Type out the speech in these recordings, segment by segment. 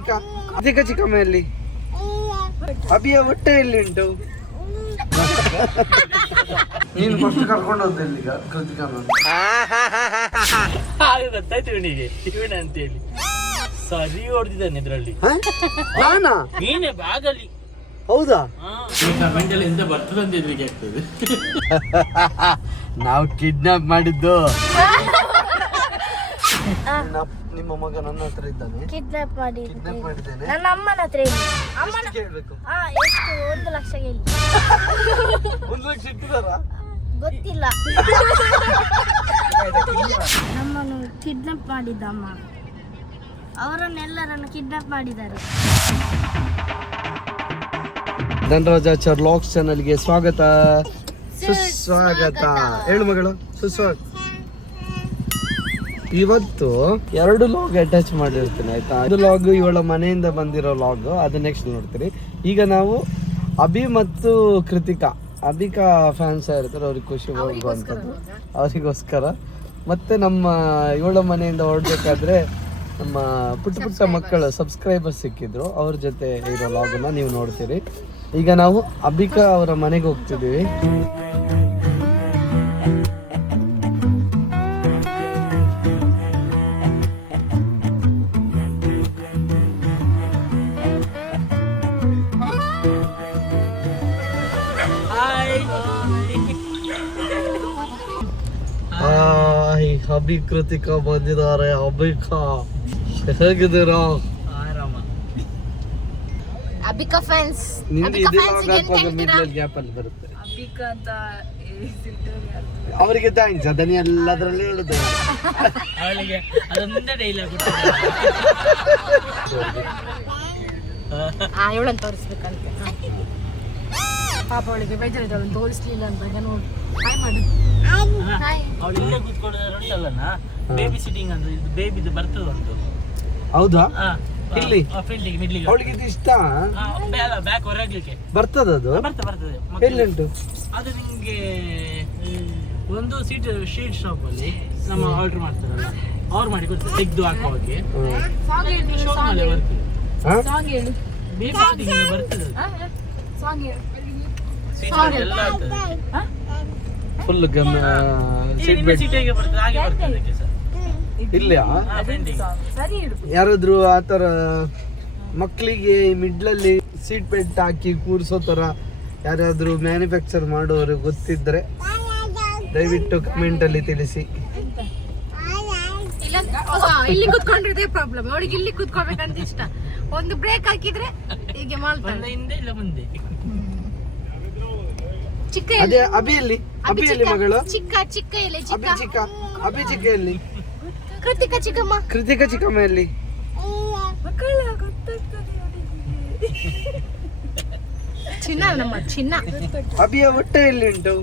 ಚಿಕ್ಕ ಕೃತಿಕಾ ಚಿಕ್ಕಮ್ಮೆಯಲ್ಲಿ ಅಭಿಯ ಹೊಟ್ಟೆಯಲ್ಲಿ ಉಂಟು. ನೀನು ಫಸ್ಟ್ ಕರ್ಕೊಂಡು ಹೋದ ಇಲ್ಲಿಗ ಕೃತಿಕಾನ ಗೊತ್ತಾಯ್ತು ಇವನಿಗೆ ಇವನ ಅಂತೇಳಿ ಸರಿ ಹೊಡೆದಿದ್ದಾನೆ ಇದ್ರಲ್ಲಿ. ನಾನಾ ನೀನೆ ಬ್ಯಾಗಲ್ಲಿ. ಹೌದಾ? ಮೆಂಟಲ್ ಎಂತ ಬರ್ತದೆ ಅಂತ ಹೆದರಿಕೆ ಆಗ್ತದೆ. ನಾವು ಕಿಡ್ನಾಪ್ ಮಾಡಿದ್ದು. ನಿಮ್ಮ ಮಗ ನನ್ನ ಹತ್ರ ಇದ್ದಾನೆ. ಕಿಡ್ನಾಪ್ ಮಾಡಿದ್ದೇನೆ. ನನ್ನ ಅಮ್ಮನ ಹತ್ರ ಇಲ್ಲ. ಅಮ್ಮನ ಕೇಳಬೇಕು. ಎಷ್ಟು 1 ಲಕ್ಷ ಹೇಳಿ. 1 ಲಕ್ಷ ಇಟ್ಟಿದಾರಾ? ಗೊತ್ತಿಲ್ಲ. ನಮ್ಮನ್ನು ಕಿಡ್ನಾಪ್ ಮಾಡಿದ್ದ ಅಮ್ಮ. ಅವರನ್ನೆಲ್ಲರನ್ನು ಕಿಡ್ನಾಪ್ ಮಾಡಿದ್ದಾರೆ. ಧನರಾಜಾಚಾರ್ ಲಾಗ್ಸ್ ಚಾನಲ್ಗೆ ಸ್ವಾಗತ ಸುಸ್ವಾಗತ. ಹೇಳು ಮಗಳು, ಸುಸ್ವಾಗತ. ಇವತ್ತು 2 ಲಾಗ್ ಅಟ್ಯಾಚ್ ಮಾಡಿರ್ತೀನಿ ಆಯ್ತಾ. ಅದು ಲಾಗ್ ಇವಳ ಮನೆಯಿಂದ ಬಂದಿರೋ ಲಾಗ್, ಅದು ನೆಕ್ಸ್ಟ್ ನೋಡ್ತೀರಿ. ಈಗ ನಾವು ಅಭಿ ಮತ್ತು ಕೃತಿಕಾ, ಅಭಿಕಾ ಫ್ಯಾನ್ಸ್ ಇರ್ತಾರೆ, ಅವ್ರಿಗೆ ಖುಷಿ ಹೋಗುವಂಥದ್ದು ಅವರಿಗೋಸ್ಕರ. ಮತ್ತೆ ನಮ್ಮ ಇವಳ ಮನೆಯಿಂದ ಹೊರಡ್ಬೇಕಾದ್ರೆ ನಮ್ಮ ಪುಟ್ಟ ಮಕ್ಕಳು ಸಬ್ಸ್ಕ್ರೈಬರ್ಸ್ ಸಿಕ್ಕಿದ್ರು, ಅವ್ರ ಜೊತೆ ಇರೋ ಲಾಗನ್ನ ನೀವು ನೋಡ್ತೀರಿ. ಈಗ ನಾವು ಅಭಿಕಾ ಅವರ ಮನೆಗೆ ಹೋಗ್ತಿದ್ದೀವಿ. ಅಭಿ ಕೃತಿಕಾ ಬಂದಿದ್ದಾರೆ. ಅಭಿಕಾ ಹೇಗಿದ್ದೀರಾ? ಆರಾಮ. ಅಭಿಕಾ ಫ್ಯಾನ್ಸ್ ಗ್ಯಾಪ್ ಅಲ್ಲಿ ಬರುತ್ತೆ. ಅವರಿಗೆ ಥ್ಯಾಂಕ್ಸ್, ಅದನ್ನ ಎಲ್ಲದರಲ್ಲಿ ಹೇಳುದು. ಅವಳಿಗೆ ಅದೊಂದೇ ಡೈಲಾಗ್ ಇವಳನ್ನು ತೋರಿಸ್ಬೇಕಂತ. ಪಾಪ ಅವಳಿಗೆ ಬೇಜಾರಿದ್ದಾಳೆ, ತೋರಿಸ್ಲಿಲ್ಲ ಅಂತ. ನೋಡಿ ಹಾಯ್ ಮಾಡು. ಅವಳು ಇಲ್ಲೇ ಕೂತ್ಕೊಂಡಿದ್ದಾರೆ ಉಂಟಲ್ಲಣ್ಣ, ಬೇಬಿ ಸಿಟ್ಟಿಂಗ್ ಅಂದ್ರೆ ಇದು ಬೇಬಿದು ಬರ್ತದೆ ಒಂದು. ಹೌದಾ? ಇಲ್ಲಿ ಫ್ರಂಟಿಗೆ ಮಿಡ್ಲಿಗೆ ಅವಳಿಗೆ ಇದು ಇಷ್ಟ. ಬ್ಯಾಕ್ ಹೊರಗ್ಲಿಕ್ಕೆ ಬರ್ತದೆ ಅದು. ಬರ್ತದೆ. ಎಲ್ಲುಂಟು ಅದು ನಿಮ್ಗೆ ಒಂದು ಶೀಟ್ ಶಾಪ್ ಅಲ್ಲಿ ನಮ್ಮ ಆರ್ಡರ್ ಮಾಡ್ತಾರಲ್ಲ, ಅವ್ರು ಮಾಡಿ ಕೊಡ್ತಾರೆ, ತೆಗೆದು ಹಾಕೋಕೆ ಶೋಪ್ ಮೇಲೆ ಬರ್ತದೆ. ಬೇಬಿ ಸಿಟ್ಟಿಂಗ್ ಬರ್ತದೆ ಎಲ್ಲ ಆಗ್ತದೆ. ಫುಲ್ ಸೀಟ್ ಬೆಲ್ಟ್ ಸೀಟಿಗೆ ಬರ್ತದೆ, ಹಾಗೆ ಬರ್ತದೆ ಅದಕ್ಕೆ ಸರ್. ಇಲ್ಲ ಯಾರಾದ್ರೂ ಆತರ ಮಕ್ಕಳಿಗೆ ಮಿಡ್ಲಲ್ಲಿ ಸೀಟ್ ಬೆಲ್ಟ್ ಹಾಕಿ ಕೂರಿಸೋ ತರ ಯಾರಾದ್ರೂ ಮ್ಯಾನುಫ್ಯಾಕ್ಚರ್ ಮಾಡೋರು ಗೊತ್ತಿದ್ರೆ ದಯವಿಟ್ಟು ಕಮೆಂಟ್ ಅಲ್ಲಿ ತಿಳಿಸಿ. ಇಲ್ಲಿ ಕುತ್ಕೊಂಡಿರೋದೇ ಪ್ರಾಬ್ಲಮ್. ಅವಳಿಗೆ ಇಲ್ಲಿ ಕುತ್ಕೋಬೇಕಂತ ಇಷ್ಟ. ಒಂದು ಬ್ರೇಕ್ ಹಾಕಿದ್ರೆ ಹೀಗೆ ಮಾಡ್ತಾಳೆ. ಹಿಂದೆ ಇಲ್ಲ ಮುಂದೆ. ಚಿಕ್ಕ ಅದೇ ಅಭಿಯಲ್ಲಿ ಮಗಳು ಚಿಕ್ಕ ಎಲೆ ಅಭಿ ಚಿಕ್ಕ ಎಲ್ಲಿ? ಕೃತಿಕಾ ಚಿಕ್ಕಮ್ಮ. ಕೃತಿಕಾ ಚಿಕ್ಕಮ್ಮೆಯಲ್ಲಿ ಚಿನ್ನ, ನಮ್ಮ ಚಿನ್ನ. ಅಭಿಯ ಹೊಟ್ಟೆಯಲ್ಲಿ ಉಂಟು.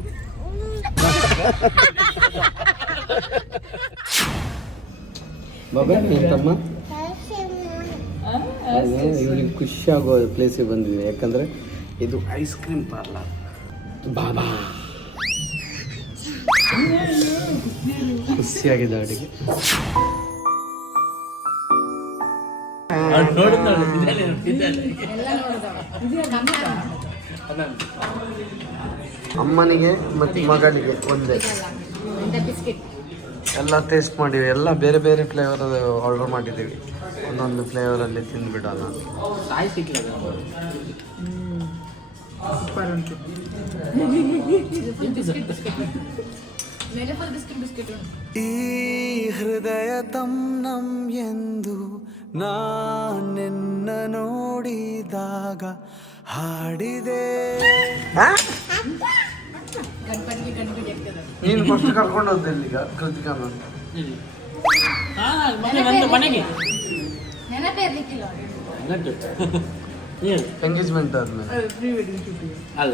ಬಾಬಾ ತಮ್ಮ ಇವಳಿಗೆ ಖುಷಿಯಾಗೋ ಪ್ಲೇಸಿಗೆ ಬಂದಿದೆ, ಯಾಕಂದ್ರೆ ಇದು ಐಸ್ ಕ್ರೀಮ್ ಪಾರ್ಲರ್. ಬಾಬಾ ಖುಷಿಯಾಗಿದೆ ಅವಳಿಗೆ. ಅಮ್ಮನಿಗೆ ಮತ್ತು ಮಗಳಿಗೆ ಒಂದೇ ಎಲ್ಲ ಟೇಸ್ಟ್ ಮಾಡಿವಿ. ಎಲ್ಲ ಬೇರೆ ಬೇರೆ ಫ್ಲೇವರ್ ಆರ್ಡರ್ ಮಾಡಿದ್ದೀವಿ. ಒಂದೊಂದು ಫ್ಲೇವರಲ್ಲಿ ತಿಂದ್ಬಿಡೋಣ. ಈ ಹೃದಯ ತಮ್ನಂ ಎಂದು ನಾನೆನ್ನ ನೋಡಿದಾಗ ಹಾಡಿದೆ. ನೀನು ಫಸ್ಟ್ ಕರ್ಕೊಂಡು ಹೋದ ಇಲ್ಲಿಗ ಕೃತಿಕಾ ಮನೆಗೆ ಎಂಗೇಜ್ಮೆಂಟ್ ಆದ್ಮೇಲೆ ಅಲ್ಲ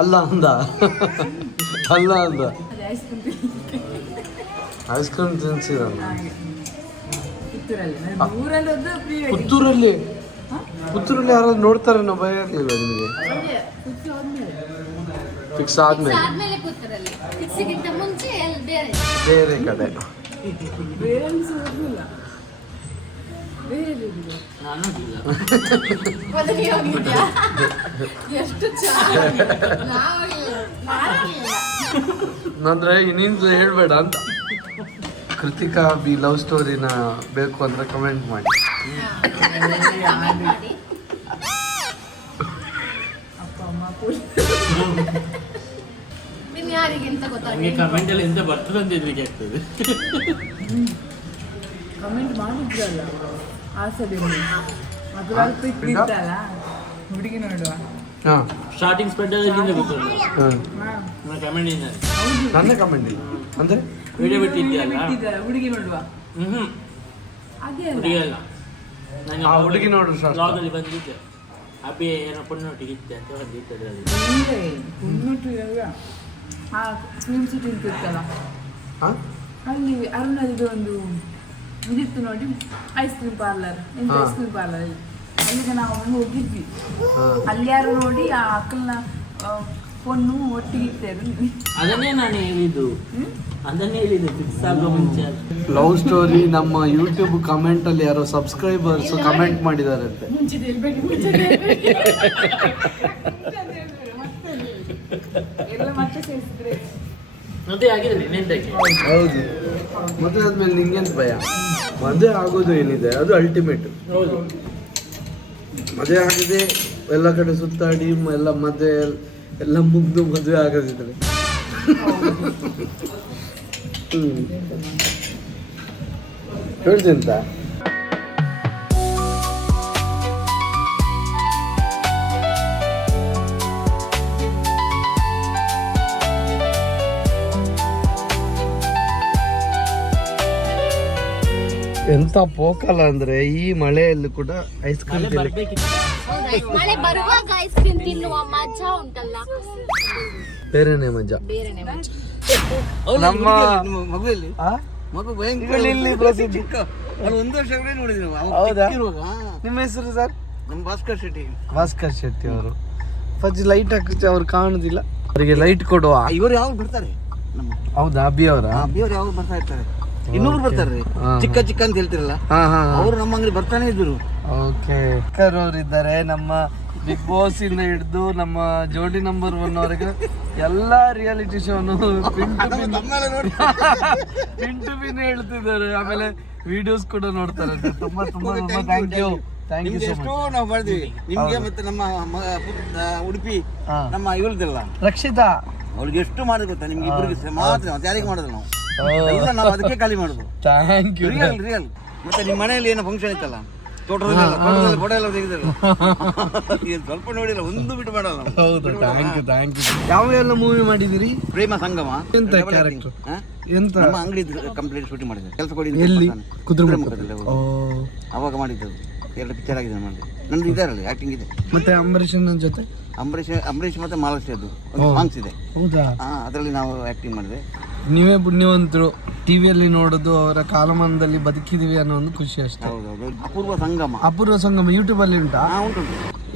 ಅಲ್ಲ ಅಂದ ಐಸ್ ಕ್ರೀಮ್ ತಿನ್ಸಿದ. ಪುತ್ತೂರಲ್ಲಿ ಯಾರಾದ್ರು ನೋಡ್ತಾರೆ ನಾವು ಭಯ ಇರ್ಲಿಲ್ವ ನಿಮಗೆ? ಫಿಕ್ಸ್ ಆದ್ಮೇಲೆ ಬೇರೆ ಕಡೆ ನಾನು ಹೋಗಿಲ್ಲ. ಮತ್ತೆ ನೀನ್ ಹೋಗಿದ್ಯಾ? ಎಷ್ಟು ಚೆನ್ನಾಗಿ ಅಂದ್ರೆ ಇನ್ನಿಂದ ಹೇಳ್ಬೇಡ ಅಂತ. ಕೃತಿಕಾ ಬಿ ಲವ್ ಸ್ಟೋರಿನ ಬೇಕು ಅಂದ್ರೆ ಕಮೆಂಟ್ ಮಾಡಿ. ನೀನ್ ಯಾರಿಗೆ ಅಂತ ನಂಗೆ ಗೊತ್ತಾಗ ಕಮೆಂಟ್ ಅಲ್ಲಿ ಎಂತ ಬರ್ತದೆ ಅಂತ ಹೆದರಿಕೆ ಆಗ್ತದೆ. ಕಮೆಂಟ್ ಮಾಡಿದ್ರಲ್ಲ ಆ ಸಭೆಯಲ್ಲಿ ಮದುವೆ ಪಿಕ್ ಇತ್ತಲ್ಲ ಹುಡುಗಿ ನೋಡುವ ಹಾ ಸ್ಟಾರ್ಟಿಂಗ್ ಸ್ಪೆಡ್ ಅಲ್ಲಿ ಗೊತ್ತಿಲ್ಲ ಹಾ. ನಾನು ಕಮೆಂಟ್ ಇಂದ ನನ್ನ ಕಮೆಂಟ್ ಇಲ್ಲ ಅಂದ್ರೆ ವಿಡಿಯೋ ಬಿಟ್ಟಿದ್ಯಲ್ಲ. ಬಿಟ್ಟಿದ್ದಲ್ಲ ಹುಡುಗಿ ನೋಡುವ ಅದೇ ಅಲ್ಲ ಹುಡುಗಿ ಅಲ್ಲ, ನಾನು ಆ ಹುಡುಗಿ ನೋಡು ಶಾಸ್ತ್ರ. ಬ್ಲಾಗ್ ಅಲ್ಲಿ ಬಂದಿದ್ದೆ. ಅಬ್ಬಿ ಏನೋ ಪುಣ್ಣೊಟ್ಟಿಗೆ ಇತ್ತೆ ಅಂತ ಬಂದಿತ್ತು ಅದರಲ್ಲಿ. ಹಿಂದೆ ಮುನ್ನೂರು ಆ ಫಿಲ್ಮ್ ಸಿಟಿ ಇರ್ತಲ್ಲ ಹಾ ಅಲ್ಲಿ ಅರುಣದ್ದು ಒಂದು ಇದಿತ್ತು ನೋಡಿ ಐಸ್ ಕ್ರೀಮ್ ಪಾರ್ಲರ್ ಎಂತ ಹಾ. ಐಸ್ ಕ್ರೀಮ್ ಪಾರ್ಲರ್ ಅಲ್ಲಿಗೆ ನಾವು ಹೋಗಿದ್ವಿ. ಹಾ. ಅಲ್ಲಿ ಯಾರು ನೋಡಿ ಆ ಅಕ್ಕಲ್ನ ಫೋನು ಒಟ್ಟಿಗೆ ಇಟ್ಟರು. ಅದನ್ನೇ ನಾನು ಹೇಳಿದ್ದು, ಅದನ್ನೇ ಹೇಳಿದ್ದು ಫಿಕ್ಸ್ ಆಗೋ ಮುಂಚೆ ಅಲ್ಲ. ಲವ್ ಸ್ಟೋರಿ ನಮ್ಮ ಯೂಟ್ಯೂಬ್ ಕಮೆಂಟ್ ಅಲ್ಲಿ ಯಾರೋ ಸಬ್ಸ್ಕ್ರೈಬರ್ಸ್ ಕಮೆಂಟ್ ಮಾಡಿದಾರಂತೆ. ಎಲ್ಲ ಮತ್ತೆ ಸೇರಿಸಿದ್ರೆ ಮತ್ತೆ ಆಗಿದ್ರೆ ನೆಂಟಕ್ಕೆ ಹೌದು. ಮದುವೆ ಆದ್ಮೇಲೆ ನಿಂಗೇನು ಭಯ? ಮದುವೆ ಆಗೋದು ಏನಿದೆ ಅದು ಅಲ್ಟಿಮೇಟ್. ಹೌದು. ಮದುವೆ ಆಗದೆ ಎಲ್ಲ ಕಡೆ ಸುತ್ತಾಡಿ ಎಲ್ಲ ಮದುವೆ ಎಲ್ಲ ಮುಗ್ದು ಮದುವೆ ಆಗದಿದ್ರೆ ಹೇಳ್ತಿಂತ ಎಂತ ಪೋಕಲ್ಲ ಅಂದ್ರೆ ಈ ಮಳೆಯಲ್ಲೂ ಕೂಡ ಐಸ್ ಕ್ರೀಮ್ ಮಳೆ ಬರ್ಬೇಕಿತ್ತು. ಮಳೆ ಬರುವಾಗ ಐಸ್ ಕ್ರೀಮ್ ತಿನ್ನುವ ಮಜಾ ಉಂಟಲ್ಲ, ಬೇರೆನೆ ಮಜಾ. ಬೇರೆನೆ ಮಜಾ. ನಮ್ಮ ಮಗುವಲ್ಲಿ ಆ? ಮಗು ಇಲ್ಲಿ ಪ್ರಸಿದ್ಧಿ. ಒಂದು ವರ್ಷ ಕೂಡ ನೋಡಿದ್ವಿ ನಾವು. ಅವಾಗ ಹೌದಾ? ಚಿಕ್ಕಿರುವಾಗ, ನಿಮ್ಮ ಹೆಸರು ಸರ್? ನಮ್ಮ ಭಾಸ್ಕರ್ ಶೆಟ್ಟಿ. ಭಾಸ್ಕರ್ ಶೆಟ್ಟಿ ಅವರು ಫಸ್ಟ್ ಲೈಟ್ ಹಾಕಿ ಅವ್ರು ಕಾಣುದಿಲ್ಲ, ಅವರಿಗೆ ಲೈಟ್ ಕೊಡುವ. ಇವರು ಯಾವಾಗ ಬರ್ತಾರೆ ನಮ್ಮ ಹೌದಾ? ಅಬ್ಬಿ ಅವರ? ಅಬ್ಬಿಯವ್ರು ಯಾವಾಗ ಬರ್ತಾ ಇರ್ತಾರೆ. ಇನ್ನೊಬ್ರು ಬರ್ತಾರೆ ಚಿಕ್ಕ ಚಿಕ್ಕ ಅಂತ ಹೇಳ್ತಿರಲ್ಲ, ಹಾ ಹಾ ಅವರು ನಮ್ಮ ಅಂಗಡಿ ಬರ್ತಾನೆ ಇದ್ರು. ಓಕೆ. ಇದ್ದಾರೆ ನಮ್ಮ ಬಿಗ್ ಬಾಸ್ ಇಂದ ಹಿಡಿದು ನಮ್ಮ ಜೋಡಿ ನಂಬರ್ 1 ವರೆಗೆ ಎಲ್ಲಾ ರಿಯಾಲಿಟಿ ಶೋನು ಪಿನ್ ಟು ಪಿನ್ ಹೇಳ್ತಿದ್ದಾರೆ. ಆಮೇಲೆ ವಿಡಿಯೋಸ್ ಕೂಡ ನೋಡ್ತಾರೆ. ತುಂಬಾ ತುಂಬಾ ತುಂಬಾ ಥ್ಯಾಂಕ್ ಯು ನಿಮ್ಗೆ ಸೊ ಎಷ್ಟೋ ಮಚ್. ನಾವು ಮಾಡಿದ್ವಿ ನಿಮ್ಗೆ, ಮತ್ತೆ ನಮ್ಮ ಉಡುಪಿ ಹಾ. ನಮ್ಮ ಇವಳದಲ್ಲ, ರಕ್ಷಿತಾ ಅವಳಿಗೆ ಎಷ್ಟು ಮಾಡಿದ್ ಗೊತ್ತಾ ನಿಮ್ಗೆ ಇಬ್ಬರಿಗೆ ಮಾತ್ರ, ಮತ್ತೆ ಯಾರಿಗೆ ಮಾಡೋದು ನಾವು ಎಲ್ಲ ನಾವು ಅದಕ್ಕೆ ಖಾಲಿ ಮಾಡುದು. Thank you. Real real. ಮತ್ತೆ ನಿಮ್ಮ ಮನೆಯಲ್ಲಿ ಏನೋ ಫಂಕ್ಷನ್ ಇತ್ತಲ್ಲ, ತೋಟದಲ್ಲಿ ಫೋಟೋ ಎಲ್ಲ ತೆಗೆದಿರಲ್ಲ, ಏನು ಸ್ವಲ್ಪ ನೋಡಿಲ್ಲ, ಒಂದು ಬಿಟ್ಟು ಮಾಡಲ್ಲ ನಾವು. ಹೌದು. Thank you. ಯಾವೆಲ್ಲ ಮೂವಿ ಮಾಡಿದಿರಿ? ಪ್ರೇಮ ಸಂಗಮ ಎಂತ Double ಕ್ಯಾರೆಕ್ಟರ್? acting. ಹಾ? ಎಂತ? ನಮ್ಮ ಅಂಗಡಿ ಕಂಪ್ಲೀಟ್ ಶೂಟಿಂಗ್ ಮಾಡಿದ್ದೆ. ಕೆಲಸ ಕೊಡಿ ಅಂತ ಎಲ್ಲಿ? ಬರ್ತಾನೆ. ಕುದುರೆಮುಖದಲ್ಲಿ. ಹೌದು. ಓ. ಅವಾಗ ಮಾಡಿದ್ದು ಎರಡು ಪಿಕ್ಚರ್ ಆಗಿದೆ ಮಾಡಿ. ನಂದು ಇದಾರಲ್ಲಿ ಆಕ್ಟಿಂಗ್ ಇದೆ. ಮತ್ತೆ ಅಂಬರೀಷನ್ ಜೊತೆ? ಅಂಬರೀಷ್ ಮತ್ತೆ ಮಾಲಾಶ್ರೀದು ಒಂದು ಸಾಂಗ್ಸ್ ಇದೆ. ಹೌದಾ? ಅದರಲ್ಲಿ ನಾವು ಆಕ್ಟಿಂಗ್ ಮಾಡಿದೆ. ನೀವೇ ಪುಣ್ಯವಂತರು, ಟಿವಿಯಲ್ಲಿ ನೋಡೋದು ಅವರ ಕಾಲಮಾನದಲ್ಲಿ ಬದುಕಿದೀವಿ ಅನ್ನೋ ಒಂದು ಖುಷಿ ಅಷ್ಟೇ. ಹೌದೌದು. ಅಪೂರ್ವ ಸಂಗಮ. ಅಪೂರ್ವ ಸಂಗಮ ಯೂಟ್ಯೂಬ್ ಅಲ್ಲಿ ಉಂಟಾ? ಉಂಟು.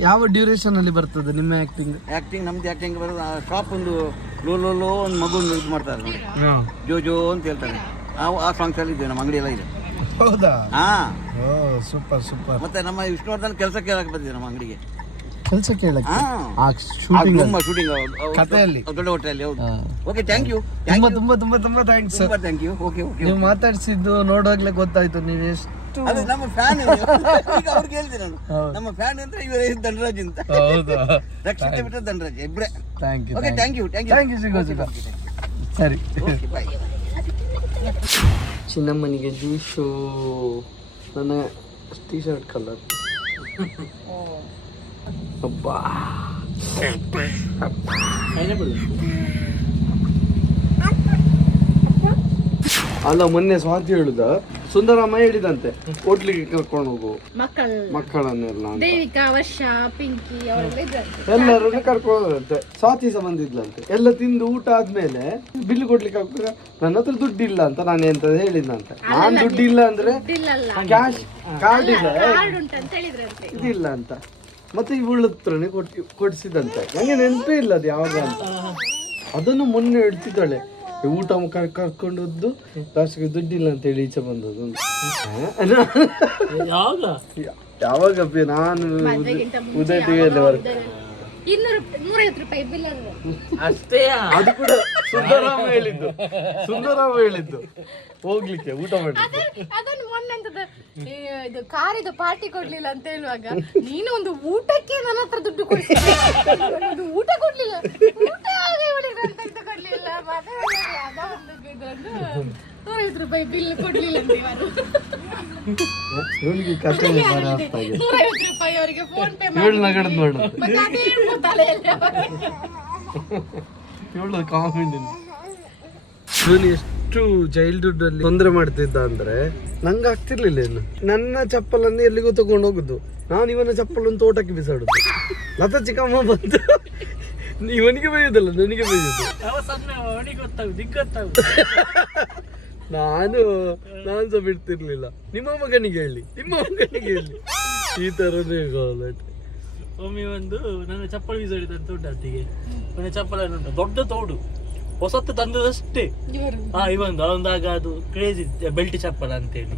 ಯಾವ ಡ್ಯೂರೇಷನ್ ಅಲ್ಲಿ ಬರ್ತದೆ ನಿಮ್ಮ ಆಕ್ಟಿಂಗ್? ಆಕ್ಟಿಂಗ್ ನಮ್ದು ಆಕ್ಟಿಂಗ್ ಬರೋದು ಶಾಪ್ ಒಂದು ಲೋ ಒಂದು ಮಗು ಒಂದು ಇದು ಮಾಡ್ತಾರೆ ನೋಡಿ, ಜೋ ಅಂತ ಹೇಳ್ತಾರೆ. ಆ ಸಾಂಗ್ಸ್ ಅಲ್ಲಿ ಇದೆ, ನಮ್ಮ ಅಂಗಡಿ ಎಲ್ಲ ಇದೆ. ಹೌದಾ? ಹಾ. ಓ ಸೂಪರ್ ಸೂಪರ್. ಮತ್ತೆ ನಮ್ಮ ವಿಷ್ಣುವರ್ಧನ್ ಕೆಲಸಕ್ಕೆ ಹೇಳಕ್ ಬಂದಿದೆ ನಮ್ಮ ಅಂಗಡಿಗೆ. ಕೆಲಸ ಕೇಳಕ್ಕೆ? ಹಾ. ಆ ಶೂಟಿಂಗ್ ಶೂಟಿಂಗ್ ಕಥೆಯಲ್ಲಿ? ದೊಡ್ಡ ಹೋಟೆಲ್. ಹೌದು. Okay, thank you. ತುಂಬಾ ತುಂಬಾ ತುಂಬಾ ತುಂಬಾ ಥ್ಯಾಂಕ್ಸ್ ಸರ್. ತುಂಬಾ ಥ್ಯಾಂಕ್ ಯು. Okay okay. ನೀವು ಮಾತಾಡ್ಸಿದ್ದು ನೋಡುವಾಗ್ಲೇ ಗೊತ್ತಾಯ್ತು ನೀವು ಎಷ್ಟು. ಅದು ನಮ್ಮ ಫ್ಯಾನ್. ಈಗ ಅವ್ರಿಗೆ ಹೇಳ್ತೀನಿ ನಾನು, ಹೌದು. ನಮ್ಮ ಫ್ಯಾನ್ ಅಂದ್ರೆ ಇವರೇ ಧನರಾಜ್ ಅಂತ. ಹೌದಾ? ರಕ್ಷಿತ ಬಿಟ್ಟರೆ ಧನರಾಜ್ ಇಬ್ಬರೇ. Thank you. Okay, thank you. Thank you ಸಿಗೋ ಸರಿ. Okay, bye. ಚಿನ್ನಮ್ಮನಿಗೆ ಜ್ಯೂಸು, ನನ್ನ ಟೀ ಶರ್ಟ್ ಕಲರ್. ಅಬ್ಬಾ ಅಲ್ಲ, ಮೊನ್ನೆ ಸ್ವಾತಿ ಹೇಳುದ, ಸುಂದರಮ್ಮ ಹೇಳಿದಂತೆ ಹೋಟ್ಲಿಗೆ ಕರ್ಕೊಂಡು ಹೋಗು ಮಕ್ಕಳನ್ನೆಲ್ಲ ಅಂತ. ದೇವಿಕಾ, ವರ್ಷ, ಪಿಂಕಿ ಅವರೆಲ್ಲ ಇದ್ದಾರೆ. ಎಲ್ಲರನ್ನು ಕರ್ಕೊಂಡಂತೆ. ಸ್ವಾತಿ ಸಹ ಬಂದಿದ್ಲಂತೆ. ಎಲ್ಲ ತಿಂದು ಊಟ ಆದ್ಮೇಲೆ ಬಿಲ್ ಕೊಡ್ಲಿಕ್ಕೆ ಆಗ್ತದೆ. ನನ್ನ ಹತ್ರ ದುಡ್ಡು ಇಲ್ಲ ಅಂತ ನಾನು ಎಂತ ಹೇಳಿದ್ನಂತೆ. ನಾನ್ ದುಡ್ಡು ಇಲ್ಲ ಅಂದ್ರೆ ಕ್ಯಾಶ್ ಕಾರ್ಡ್ ಇದೆ, ಕಾರ್ಡ್ ಉಂಟಂತ ಹೇಳಿದ್ರಂತೆ. ಇದಿಲ್ಲ ಅಂತ. ಮತ್ತೆ ಇವಳ ಹತ್ರನೇ ಕೊಡ್ಸಿದಂತೆ. ನಂಗೆ ನೆನಪೇ ಇಲ್ಲ ಅದು ಯಾವಾಗ ಅಂತ. ಅದನ್ನು ಮೊನ್ನೆ ಹೇಳ್ತಿದ್ದಾಳೆ, ಊಟ ಕರ್ಕೊಂಡು ಹೋದ್ದು ಲಾಸ್ಟ್ಗೆ ದುಡ್ಡಿಲ್ಲ ಅಂತೇಳಿ ಈಚೆ ಬಂದದ್ದು. ಯಾವಾಗ ಅಬ್ಬಿ ನಾನು ಉದಯ ಟಿವಿಯಲ್ಲಿ ವರ್ಕ್. 150 ರೂಪಾಯಿ ಬಿಲ್ ಅದು. ಅಷ್ಟೇ. ಅದು ಕೂಡ ಸುಂದರಾಮ ಹೇಳಿದ್ದು ಹೋಗ್ಲಿಕ್ಕೆ ಊಟ ಮಾಡಿ. ಅದನ್ನು ಮೊನ್ನೆ ಇದು ಕಾರಿದು ಪಾರ್ಟಿ ಕೊಡ್ಲಿಲ್ಲ ಅಂತ ಹೇಳುವಾಗ ನೀನು ಒಂದು ಊಟಕ್ಕೆ ನನ್ನ ಹತ್ರ ದುಡ್ಡು ಕೊಡ್ತೀನಿ, ಊಟ ಕೊಡ್ಲಿಲ್ಲ, ಊಟ ಕೊಡ್ಲಿಲ್ಲ, ಮತ್ತೆ 150 ರೂಪಾಯಿ ಬಿಲ್ ಕೊಡ್ಲಿಲ್ಲ ಅಂತ ಇವರು. ಇವಳಿಗೆ ಕಥೆ ಬರ ಅರ್ಥ ಆಗಿದೆ. 150 ರೂಪಾಯಿ ಅವರಿಗೆ ಫೋನ್ ಪೇ ಇವಳು ನಗಡದ್ ನೋಡು, ಮತ್ತೆ ಅದೇ ತಲೆಯಲ್ಲಿ ಇವಳು ಕಾಮಿಡಿ. ಇವನು ಎಷ್ಟು ಚೈಲ್ಡ್ಹುಡ್ ಅಲ್ಲಿ ತೊಂದರೆ ಮಾಡ್ತಿದ್ದ ಅಂದ್ರೆ ನಂಗೆ ಆಗ್ತಿರ್ಲಿಲ್ಲ ಇನ್ನು. ನನ್ನ ಚಪ್ಪಲನ್ನು ಎಲ್ಲಿಗೂ ತಗೊಂಡು ಹೋಗುದು, ನಾನು ಇವನ ಚಪ್ಪಲನ್ನು ತೋಟಕ್ಕೆ ಬಿಸಾಡುದು. ಲತಾ ಚಿಕ್ಕಮ್ಮ ಬಂದು ಇವನಿಗೆ ಬೈಯುದಲ್ಲ ನನಗೆ ಬೈಯುದು. ನಾನು ಸಹ ಬಿಡ್ತಿರ್ಲಿಲ್ಲ. ನಿಮ್ಮ ಮಗನಿಗೆ ಹೇಳಿ ಈ ತರನೇ ಗೌಲಟ್. ಒಮ್ಮೆ ಒಂದು ನನ್ನ ಚಪ್ಪಲ್ ಬೀಸಾಡಿದ ಅಂತ ಉಂಟು ಅತ್ತಿಗೆ. ನನ್ನ ಚಪ್ಪಲ ಉಂಟು ದೊಡ್ಡ ತೋಡು, ಹೊಸತ್ತು ತಂದದಷ್ಟೇ. ಇವಂದು ಅವಂದಾಗ ಅದು ಕ್ರೇಜಿ ಬೆಲ್ಟ್ ಚಪ್ಪಲ್ ಅಂತೇಳಿ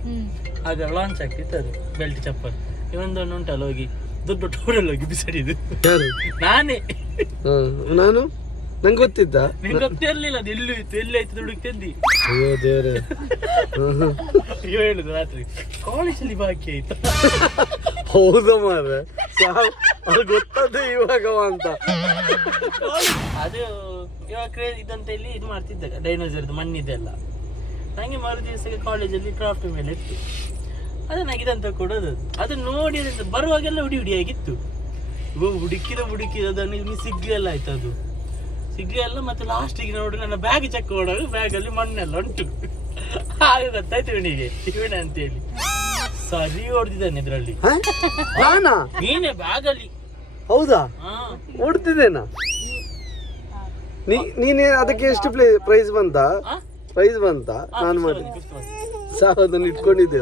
ಆಗ ಲಾಂಚ್ ಆಗ್ತಿತ್ತು ಅದು ಬೆಲ್ಟ್ ಚಪ್ಪಲ್. ಇವೊಂದನ್ನು ಉಂಟಲ್ಲ ಹೋಗಿ ದೊಡ್ಡ ಟೋಡಲ್ಲಿ ಹೋಗಿ ಬಿಸಾಡಿದ್ದು ನಾನೇ. ನಾನು ನಂಗೆ ಗೊತ್ತಿದ್ದ, ನಿಂಗೆ ಗೊತ್ತಿರ್ಲಿಲ್ಲ ಅದು ಎಲ್ಲೂ ಇತ್ತು, ಎಲ್ಲಾಯ್ತು ದುಡುಕ್ ತಂದಿ. ಅಯ್ಯೋ ದೇವ್ರೆ. ಅಯ್ಯೋ ಹೇಳುದು ರಾತ್ರಿ ಕಾಲೇಜಲ್ಲಿ ಬಾಕಿ ಆಯ್ತು. ಹೌದಾ ಮಾರ್ರೆ, ಅದು ಗೊತ್ತದ್ದೇ ಇವಾಗವ ಅಂತ. ಅದು ಇವಾಗ ಕ್ರೇಜ್ ಇದಂತ ಇಲ್ಲಿ ಇದು ಮಾಡ್ತಿದ್ದಾಗ ಡೈನೋಸರ್ದು ಮಣ್ಣಿದೆಲ್ಲ. ನಂಗೆ ಮರು ದಿವಸಕ್ಕೆ ಕಾಲೇಜಲ್ಲಿ ಟ್ರಾಫಿ ಮೇಲೆ ಇತ್ತು, ಅದನ್ನ ಇದಂತ ಕೊಡೋದು. ಅದು ನೋಡಿ ಬರುವಾಗೆಲ್ಲ ಹುಡಿಯಾಗಿತ್ತು. ಹುಡುಕಿದ ಅದನ್ನು ಇಲ್ಲಿ ಸಿಗ್ಲಿಲ್ಲ ಆಯ್ತು, ಅದು ಸಿಗ್ಲಿಲ್ಲ. ಮತ್ತೆ ಲಾಸ್ಟಿಗೆ ನೋಡಿ ನನ್ನ ಬ್ಯಾಗ್ ಚೆಕ್ ಮಾಡುವಾಗ ಬ್ಯಾಗಲ್ಲಿ ಮಣ್ಣೆಲ್ಲ ಉಂಟು. ಆಗ ಗೊತ್ತಾಯ್ತು ಇವನೇ ಅಂತೇಳಿ. ಸರಿ ಹೊಡೆದಿದ್ದಾನೆ ಇದ್ರಲ್ಲಿ. ನೀನೇ ಬ್ಯಾಗಲ್ಲಿ. ಹೌದಾ, ಓಡ್ತಿದ್ದೇನಾ? ನೀನೇ ಅದಕ್ಕೆ ಎಷ್ಟು ಪ್ರೈಸ್ ಬಂತ? ನಾನು ಮಾಡಿ ಸಾಹದನ್ನು ಇಟ್ಕೊಂಡಿದ್ದೆ.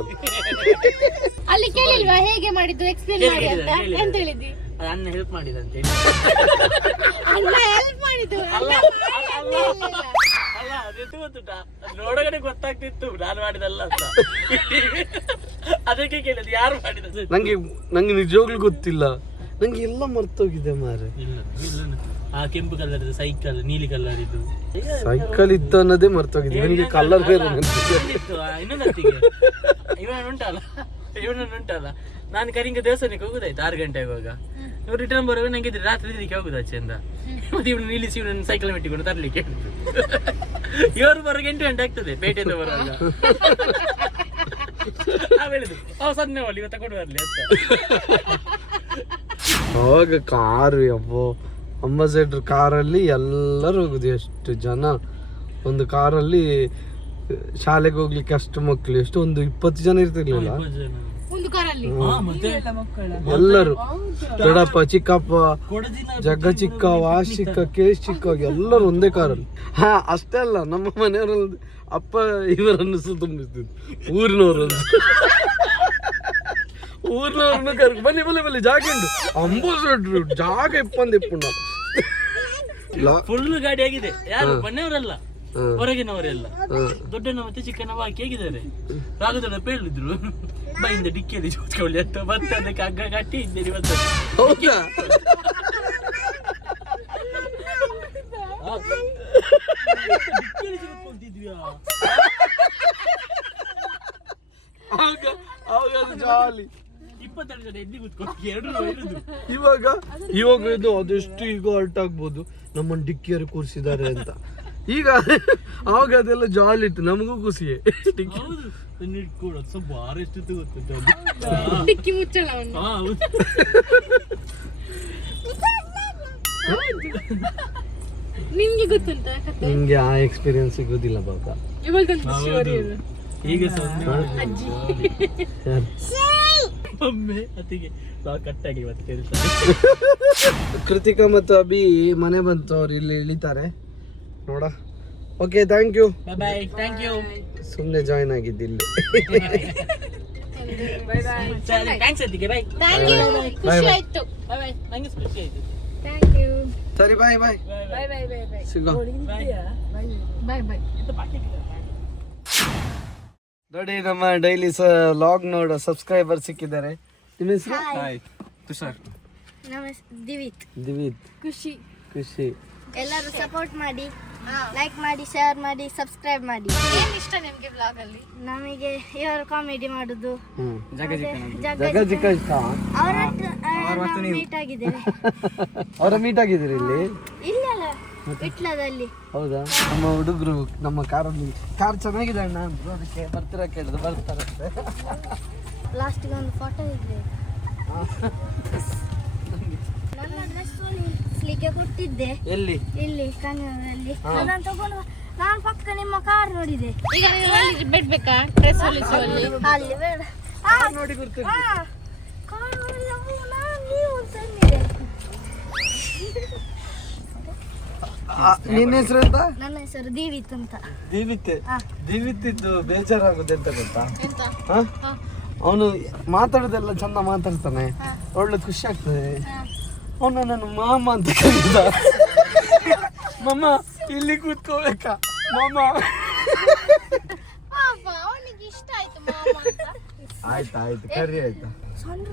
ಅಲ್ಲಿ ಕೇಳಿಲ್ವಾ ಹೇಗೆ ಮಾಡಿದ್ದು ಎಕ್ಸ್ಪ್ಲೇನ್ ಮಾಡಿ ಅಂತ? ಎಂತ ಹೇಳಿದ್ದಿ? ಅಣ್ಣ ಹೆಲ್ಪ್ ಮಾಡಿದಂತೆ. ಅಣ್ಣ ಹೆಲ್ಪ್ ಮಾಡಿದ್ದು ಅಲ್ಲ ಅದೆಂತ ಗೊತ್ತುಂಟಾ, ನೋಡಗಡೆ ಗೊತ್ತಾಗ್ತಿತ್ತು ನಾನು ಮಾಡಿದಲ್ಲ ಅಂತ. ಅದಕ್ಕೆ ಕೇಳಿದ್ ಯಾರು ಮಾಡಿದ. ನಂಗೆ ನಿಜವಾಗ್ಲೂ ಗೊತ್ತಿಲ್ಲ, ನಂಗೆ ಎಲ್ಲ ಮರ್ತೋಗಿದೆ ಮಾರೆ. ಇಲ್ಲ ಆ ಕೆಂಪು ಕಲರ್ ಸೈಕಲ್, ನೀಲಿ ಕಲರ್ ಇದು ಸೈಕಲ್ ಇತ್ತು ಅನ್ನೋದೇ ಮರ್ತೋಗಿದೆ. ಇವನಿಗೆ ಕಲರ್ ಬೇರೆ ಇನ್ನೊಂದತ್ತಿಗೆ ಇವನುಂಟಲ್ಲ ನಾನು ಕರಿಂಗ ದೇವಸ್ಥಾನಕ್ಕೆ ಹೋಗುದಾಯ್ತು 6 ಗಂಟೆಗೆ ಹೋಗ. ಇವ್ರು ರಿಟರ್ನ್ ಬರುವಾಗ ನಂಗೆ ರಾತ್ರಿ ಇದಕ್ಕೆ ಹೋಗುದು ಆಚೆಯಿಂದ. ಮತ್ತೆ ಇವನು ನಿಲ್ಲಿಸಿ ಇವನನ್ನು ಸೈಕಲ್ ಮೆಟ್ಟಿಕೊಂಡು ತರ್ಲಿಕ್ಕೆ ಇವರು ಬರೋಕೆ 8 ಗಂಟೆ ಆಗ್ತದೆ ಪೇಟೆಯಿಂದ ಬರುವಾಗ. ಹೇಳಿದ್ರು ಸನ್ನೆ ಒಳ್ಳೆ ಇವತ್ತು ತಗೊಂಡು ಬರ್ಲಿ ಅಂತ. ಅವಾಗ ಕಾರು ಅಬ್ಬೋ, ಅಂಬಾಸೆಡರ್ ಕಾರಲ್ಲಿ ಎಲ್ಲರೂ ಹೋಗುದು. ಎಷ್ಟು ಜನ ಒಂದು ಕಾರಲ್ಲಿ ಶಾಲೆಗೆ ಹೋಗ್ಲಿಕ್ಕೆ ಅಷ್ಟು ಮಕ್ಕಳು, ಎಷ್ಟು ಒಂದು 20 ಜನ ಇರ್ತಿರ್ಲಿಲ್ಲ ಒಂದು ಕಾರಲ್ಲಿ. ಎಲ್ಲರೂ ದೊಡ್ಡಪ್ಪ, ಚಿಕ್ಕಪ್ಪ, ಜಗ್ಗ ಚಿಕ್ಕ, ವಾಶ್ ಚಿಕ್ಕ, ಕೇಶ್ ಚಿಕ್ಕ, ಎಲ್ಲರೂ ಒಂದೇ ಕಾರಲ್ಲಿ. ಅಷ್ಟೇ ಅಲ್ಲ, ನಮ್ಮ ಮನೆಯವರಲ್ಲಿ ಅಪ್ಪ ಇವರನ್ನು ತುಂಬಿಸ್ತಿದ್ರು, ಊರಿನವರನ್ನು ಬನ್ನಿ ಜಾಗ ಉಂಟು ಅಂಬಾಸೆಡರ್ ಜಾಗ ಇಪ್ಪಂದು ಫುಲ್ ಗಾಡಿ ಆಗಿದೆ. ಯಾರು ಮನೆಯವರಲ್ಲ, ಹೊರಗಿನವರೆಲ್ಲ. ದೊಡ್ಡನ ಮತ್ತೆ ಚಿಕ್ಕನ ಬಾಕಿ ಹೇಗಿದ್ದಾರೆ. ರಾಘದಣ್ಣ ಹೇಳಿದ್ರು ಬೈಂದ ಡಿಕ್ಕಿಯಲ್ಲಿ ಜೋತ್ಕೊಳ್ಳಿ ಅಂತ. ಮತ್ತೆ ಅದಕ್ಕೆ ಹಗ್ಗ ಕಟ್ಟಿ ಇದ್ದೇನೆ ಇವತ್ತು. ಹೌದಾ? ಜಾಲಿ 22 ಜನ ಎಲ್ಲಿ ಕೂತ್ಕೊಂಡು 2 ಇವಾಗ ಇದು ಅದೆಷ್ಟು ಈಗ ಅಲ್ಟ್ ಆಗ್ಬೋದು ನಮ್ಮನ್ನು ಡಿಕ್ಕಿಯರು ಕೂರಿಸಿದ್ದಾರೆ ಅಂತ. ಈಗ ಆವಾಗ ಅದೆಲ್ಲ ಜಾಲಿ ಇತ್ತು, ನಮಗೂ ಖುಷಿಯೇ. ಡಿಕ್ಕಿ ಮುಚ್ಚಳ ನಿಮ್ಗೆ ಗೊತ್ತುಂಟ ಕತೆ? ನಿಮ್ಗೆ ಆ ಎಕ್ಸ್ಪೀರಿಯನ್ಸ್ ಸಿಗೋದಿಲ್ಲ ಬಾಬಾ. ಈಗ ಕೃತಿಕಾ ಮತ್ತು ಅಭಿ ಮನೆ ಬಂತು, ಅವ್ರು ಇಲ್ಲಿ ಇಳಿತಾರೆ ನೋಡ. Okay, thank you. Thank you. ಸುಮ್ಮನೆ ಜಾಯ್ನ್ ಆಗಿದ್ದು ಇಲ್ಲಿ. ಥ್ಯಾಂಕ್ಸ್ ಅತ್ತಿಗೆ. ಬೈ. ಖುಷಿ ಆಯ್ತು. ನಂಗೆ ಖುಷಿ ಆಯ್ತು. Thank you. ಸರಿ ಬಾಯ್ ಬಾಯ್ ಬಾಯ್ ಬಾಯ್ ಬಾಯ್ ಬಾಯ್ ಸಿಗೋ ಬಾಯ್ ಬಾಯ್. ನೋಡಿ ನಮ್ಮ ಡೈಲಿ ಲಾಗ್ ನೋಡೋ ಸಬ್ಸ್ಕ್ರೈಬರ್ ಸಿಕ್ಕಿದ್ದಾರೆ. ನಿಮ್ಮ ಹೆಸರು? ತುಷಾರ್. ದಿವಿತ್. ದಿವಿತ್. ಖುಷಿ. ಖುಷಿ. ಎಲ್ಲರೂ ಸಪೋರ್ಟ್ ಮಾಡಿ, ಲೈಕ್ ಮಾಡಿ, ಶೇರ್ ಮಾಡಿ, ಸಬ್ಸ್ಕ್ರೈಬ್ ಮಾಡಿ. ಏನ್ ಇಷ್ಟ ನಿಮ್ಗೆ ಬ್ಲಾಗ್ ಅಲ್ಲಿ? ನಮಗೆ ಇವರು ಕಾಮಿಡಿ ಮಾಡುದು, ಜಗಜಿಕ ಇಷ್ಟ. ಅವರ ಮೀಟ್ ಆಗಿದ್ದೇವೆ. ಅವರ ಮೀಟ್ ಆಗಿದ್ದೀರಿ ಇಲ್ಲಿ? ಇಲ್ಲಲ್ಲ, ವಿಟ್ಲದಲ್ಲಿ. ಹೌದಾ? ನಮ್ಮ ಹುಡುಗರು ನಮ್ಮ ಕಾರಲ್ಲಿ ಕಾರ್ ಚೆನ್ನಾಗಿದೆ ಅಣ್ಣ ಅಂದ್ರು, ಅದಕ್ಕೆ ಬರ್ತೀರಾ ಕೇಳಿದ್ರು, ಬರ್ತಾರಂತೆ. ಲಾಸ್ಟಿಗೆ ಒಂದು ಫೋಟೋ ಇದೆ. ನನ್ನ ಡ್ರೆಸ್ ಹೊಲಿಸ್ಲಿಕ್ಕೆ ಕೊಟ್ಟಿದ್ದೆ. ಎಲ್ಲಿ? ಇಲ್ಲಿ ಕನ್ನಡದಲ್ಲಿ. ಅದನ್ನು ತಗೊಂಡು ನಾನು ಪಕ್ಕ ನಿಮ್ಮ ಕಾರ್ ನೋಡಿದೆ. ಈಗ ಬಿಡ್ಬೇಕಾ ಡ್ರೆಸ್ ಹೊಲಿಸುವಲ್ಲಿ? ಅಲ್ಲಿ ಬೇಡ. ನೋಡಿ ಗೊತ್ತಿಲ್ಲ. ಕಾರ್ ನೋಡಿದ ನೀವು ತಂದಿದೆ. ನಿನ್ನ ಹೆಸರು ಎಂತ? ನನ್ನ ಹೆಸರು ದೀವಿತ್ ಅಂತ. ದೀವಿತ್. ದೀವಿತ್ ಇದ್ದು ಬೇಜಾರಾಗೋದು ಎಂತ ಗೊತ್ತಾ? ಅವನು ಮಾತಾಡೋದೆಲ್ಲ ಚಂದ ಮಾತಾಡ್ತಾನೆ, ಒಳ್ಳೆ ಖುಷಿ ಆಗ್ತದೆ. ಅವನು ನನ್ನ ಮಾಮ ಅಂತ ಕರೀದ. ಮಾಮ ಇಲ್ಲಿ ಕೂತ್ಕೋಬೇಕಾ ಮಾಮ? ಅವನಿಗೆ ಇಷ್ಟ ಆಯ್ತು ಮಾಮ ಅಂತ. ಆಯ್ತಾ ಆಯ್ತು, ಕರಿ ಆಯ್ತಾ. ಸಣ್ಣ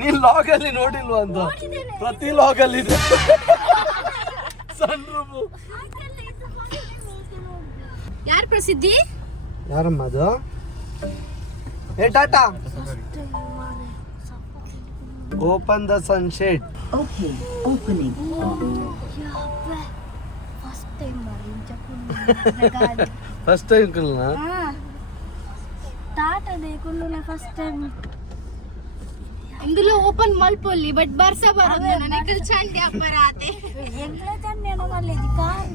ನೀನ್ ಲಾಗ್ ಅಲ್ಲಿ ನೋಡಿಲ್ವಾ ಅಂತ? ಪ್ರತಿ ಲಾಗ್ ಅಲ್ಲಿ ಇದೆ ಸಣ್ಣ ರೂಪು. ಯಾರು ಪ್ರಸಿದ್ಧಿ? ಯಾರಮ್ಮ ಅದು? ಏ ಟಾಟಾ, open the sunset. First time ಕುಲ್ನಾ? ಟಾಟಾನೇ ಕುಲ್ಲುನ ಫಸ್ಟ್ ಟೈಮ್. ఇందులో ఓపెన్ మల్పోలి బట్ బర్స బరదు ನನಗೆ ಚಂಡಿ ಅಪ್ಪರ ಆತೆ ಎಂಗ್ಲ ಚಂಡಿ ಅನ್ನೋ ಮಲ್ಲಿಗೆ ಕಾರ್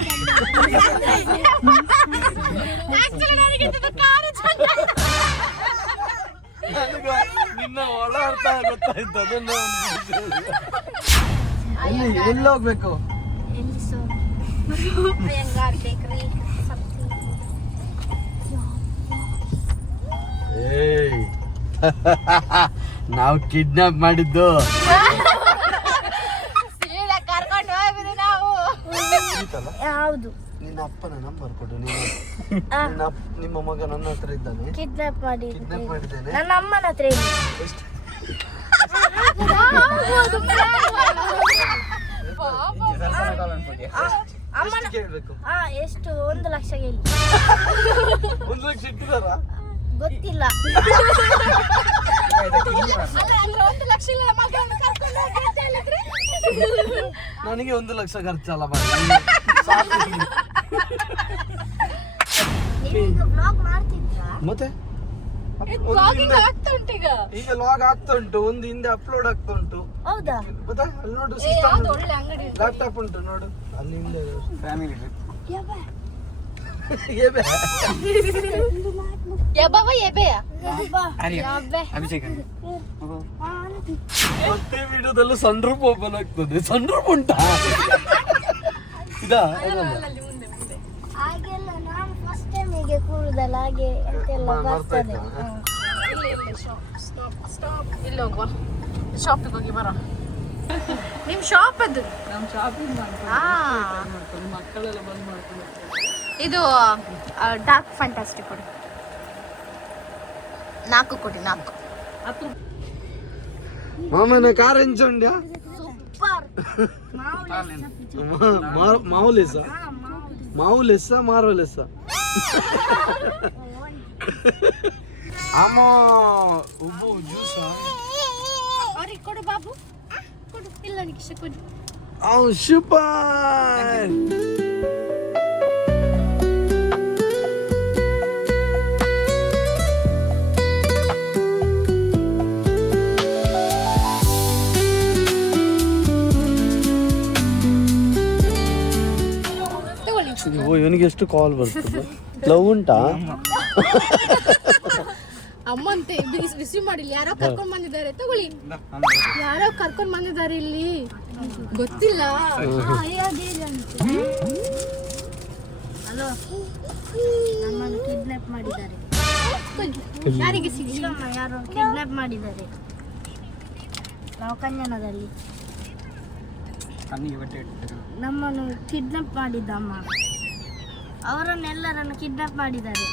ಆಕ್ಚುಲಿ ನನಗೆ ಇದು ಕಾರ್ ಚಂಡಿ. ನನಗೆ ನಿನ್ನ ಒಳ ಅರ್ಥ ಗೊತ್ತಾಯ್ತು. ಅದನ್ನ ಎಲ್ಲಿ ಹೋಗ್ಬೇಕು? ಎಲ್ಲಿ ಸೋ ಅಯ್ಯಂಗಾರ್ ಬೇಕರಿ ಸಮಥಿಂಗ್. ಏಯ್ ನಾವು ಕಿಡ್ನಾಪ್ ಮಾಡಿದ್ದು. ಸೀದಾ ಕರ್ಕೊಂಡು ಹೋಗ್ಬಿಡು ನಾವು. ಹೌದು. ನಿನ್ನ ಅಪ್ಪನ ನಂಬರ್ ಕೊಡು. ನಿಮ್ಮ ಮಗ ನನ್ನ ಹತ್ರ ಇದ್ದಾನೆ. ಕಿಡ್ನಾಪ್ ಕಿಡ್ನಾಪ್ ಮಾಡಿದ್ದೇನೆ. ನನ್ನ ಅಮ್ಮನ ಹತ್ರ ಇಲ್ಲ. ಎಷ್ಟು ಕೇಳ್ಬೇಕು? ಎಷ್ಟು? 1 ಲಕ್ಷ ಹೇಳಿ. 1 ಲಕ್ಷ ಇಟ್ಟಿದಾರ? ಗೊತ್ತಿಲ್ಲ. ನನಗೆ 1 ಲಕ್ಷ ಖರ್ಚಲ್ಲ. ಮತ್ತೆ ಈಗ ಲಾಗ್ ಆಗ್ತಾ ಉಂಟು, ಒಂದು ಹಿಂದೆ ಅಪ್ಲೋಡ್ ಆಗ್ತಾ ಉಂಟು. ಹೌದಾ? ಗೊತ್ತಾ? ಅಲ್ಲಿ ನೋಡು, ಲ್ಯಾಪ್ಟಾಪ್ ಉಂಟು ನೋಡು ಅಲ್ಲಿ ಹಿಂದೆ. ಫ್ಯಾಮಿಲಿ ಮತ್ತೆ ವಿಡಿಯೋದಲ್ಲೂ ಸಣ್ಣ ರೂಪ ಓಪನ್ ಆಗ್ತದೆ. ಸಣ್ಣ ರೂಪ ಉಂಟಾ? ಇದಾ? ಹಾಗೆಲ್ಲ ನಾನು ಫಸ್ಟ್ ಟೈಮ್ ಹೀಗೆ ಕೂರುದಲ್ಲ, ಹಾಗೆ ಅಂತೆಲ್ಲ ಬರ್ತದೆ. ಇಲ್ಲಿ ಹೋಗುವ, ಶಾಪಿಗೆ ಹೋಗಿ ಬರ. ನಿಮ್ ಶಾಪ್ ಅದು? ನಮ್ಮ ಶಾಪಿಂಗ್ ಮಾಡ್ಕೊಂಡು ಮಕ್ಕಳೆಲ್ಲ ಬಂದ್ ಮಾಡ್ಕೊಂಡು ಇದು ಡಾರ್ಕ್ ಫ್ಯಾಂಟಾಸ್ಟಿಕ್ ಕೊಡಿ. 4 ಕೊಡಿ, 4. ಮಾಮನ ಕಾರ್ ಎಂಚುಂಡ್ಯಾ? ಸೂಪರ್. ಮಾವುಲೆಸ ಮಾವುಲೆಸ ಮಾರ್ವಲೆಸ. ಅಮ್ಮ ಉಬ್ಬು ಜ್ಯೂಸ ಅವ್ರಿಗೆ ಕೊಡು ಬಾಬು, ಕೊಡು. ಇಲ್ಲ ನಿಕ್ಷ ಕೊಡು. ಸೂಪರ್. ಇವನಿಗೆ ಎಷ್ಟು ಕಾಲ್ ಬರ್ತದೆ? ಲವ್ ಉಂಟಾ? ಅಮ್ಮಂತೆ ರಿಸೀವ್ ಮಾಡಿಲ್ಲ. ಯಾರೋ ಕರ್ಕೊಂಡ್ ಬಂದಿದ್ದಾರೆ, ತಗೊಳ್ಳಿ. ಯಾರೋ ಕರ್ಕೊಂಡ್ ಬಂದಿದ್ದಾರೆ ಇಲ್ಲಿ, ಗೊತ್ತಿಲ್ಲ. ಹಲೋ, ನಮ್ಮನ್ನು ಕಿಡ್ನಾಪ್ ಮಾಡಿದ್ದಾರೆ. ಯಾರಿಗೆ ಸಿಗಲಿಲ್ಲ? ಯಾರೋ ಕಿಡ್ನಾಪ್ ಮಾಡಿದ್ದಾರೆ. ನಾವು ಕನ್ಯಾನದಲ್ಲಿ ಕಣ್ಣಿಗೆ ಬಟ್ಟೆ ಇಟ್ಟಿದ್ದಾರೆ. ನಮ್ಮನ್ನು ಕಿಡ್ನಾಪ್ ಮಾಡಿದ್ದ ಅಮ್ಮ. ಅವರನ್ನೆಲ್ಲರನ್ನು ಕಿಡ್ನಾಪ್ ಮಾಡಿದ್ದಾರೆ.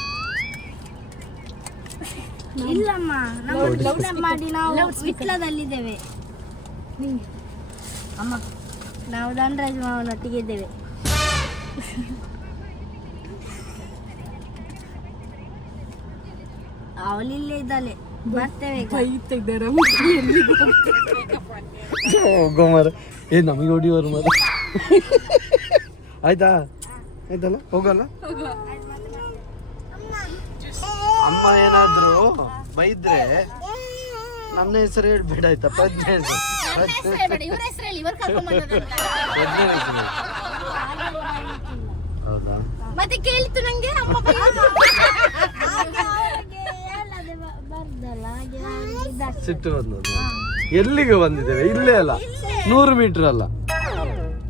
ಇಲ್ಲಮ್ಮ, ನಾವು ಕಿಡ್ನಾಪ್ ಮಾಡಿ ನಾವು ವಿಟ್ಲದಲ್ಲಿದ್ದೇವೆ. ಅಮ್ಮ, ನಾವು ಧನರಾಜ್ ಮಾವನೊಟ್ಟಿಗೆ ಇದ್ದೇವೆ. ಅವಳಿಲ್ಲೇ ಇದ್ದಾಳೆ, ಬರ್ತೇವೆ ಈಗ. ಹೋಗೋ ಮರ, ಏ ನಮಗೆ ಹೊಡಿಯೋರು ಮರ. ಆಯ್ತಾ ಆಯ್ತಲ್ಲ, ಹೋಗಲ್ಲ. ಅಮ್ಮ ಏನಾದ್ರು ಬೈದ್ರೆ ನನ್ನ ಹೆಸರು ಹೇಳ್ಬೇಡ ಆಯ್ತಾ? ಪ್ರಜ್ಞೆ ಹೆಸರು, ಪ್ರಜ್ಞೆ ಹೆಸರು. ಹೌದಾ? ಮತ್ತೆ ಕೇಳಿತು ನಂಗೆ ಅಮ್ಮ ಸಿಟ್ಟು ಬಂದದ್ದು. ಎಲ್ಲಿಗೆ ಬಂದಿದ್ದೇವೆ? ಇಲ್ಲೇ ಅಲ್ಲ, 100 ಮೀಟರ್ ಅಲ್ಲ.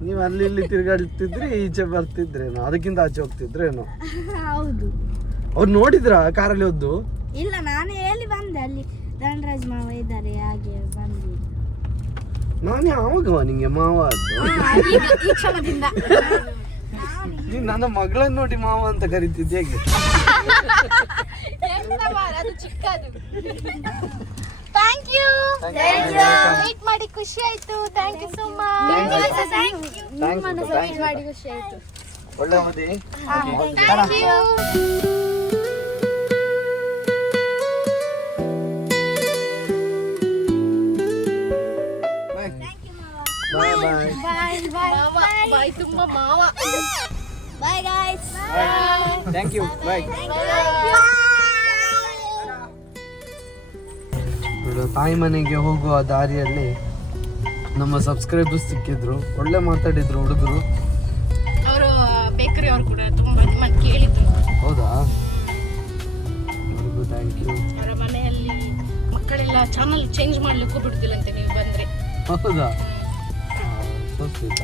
ನೀವು ಅಲ್ಲಿ ಇಲ್ಲಿ ತಿರುಗಾಡ್ತಿದ್ರಿ, ಈಚೆ ಬರ್ತಿದ್ರೇನೋ, ಅದಕ್ಕಿಂತ ಆಚೆ ಹೋಗ್ತಿದ್ರೇನೋ. ಹೌದು. ಅವ್ರು ನೋಡಿದ್ರ ಕಾರಲ್ಲಿ ಹೋದ್ದು? ಇಲ್ಲ, ನಾನು ಹೇಳಿ ಬಂದೆ, ಅಲ್ಲಿ ಧನರಾಜ್ ಮಾವ ಇದ್ದಾರೆ, ಹಾಗೆ ಬಂದೆ. ನಾನು ಯಾವಾಗ ನಿಂಗೆ ಮಾವ ಆದ್ದು? ಈ ಕ್ಷಣದಿಂದ ನೀನ್ ನನ್ನ ಮಗಳನ್ನ ನೋಡಿ ಮಾವ ಅಂತ ಕರಿತಿದ್ದೆ ಹೇಗೆ? ಅದು ಚಿಕ್ಕದು. ಥ್ಯಾಂಕ್ ಯು, ವೇಟ್ ಮಾಡಿ ಖುಷಿ ಆಯ್ತು. Thank you so much. Wait ಮಾಡಿ ಖುಷಿ ಆಯ್ತು. ಒಳ್ಳೆ ಮದಿ. Thank you. Bye bye. Bye ತುಂಬ ಮಾವ. Bye guys. Thank you, bye. ತಾಯಿ ಮನೆಗೆ ಹೋಗುವ ದಾರಿಯಲ್ಲಿ ನಮ್ಮ ಸಬ್ಸ್ಕ್ರೈಬರ್ಸ್ ಸಿಕ್ಕಿದ್ರು, ಒಳ್ಳೆ ಮಾತಾಡಿದ್ರು ಹುಡುಗರು. ಅವರು ಬೇಕರಿ ಅವರು ಕೂಡ ತುಂಬಾ ಕೇಳಿದ್ರು. ಹೌದಾ? ಅವ್ರಿಗೂ ಥ್ಯಾಂಕ್ ಯು. ಅವರ ಮನೆಯಲ್ಲಿ ಮಕ್ಕಳೆಲ್ಲ ಚಾನಲ್ ಚೇಂಜ್ ಮಾಡ್ಲಿಕ್ಕೂ ಬಿಡುದಿಲ್ಲಂತೆ ನೀವು ಬಂದ್ರೆ. ಹೌದಾ? So sweet.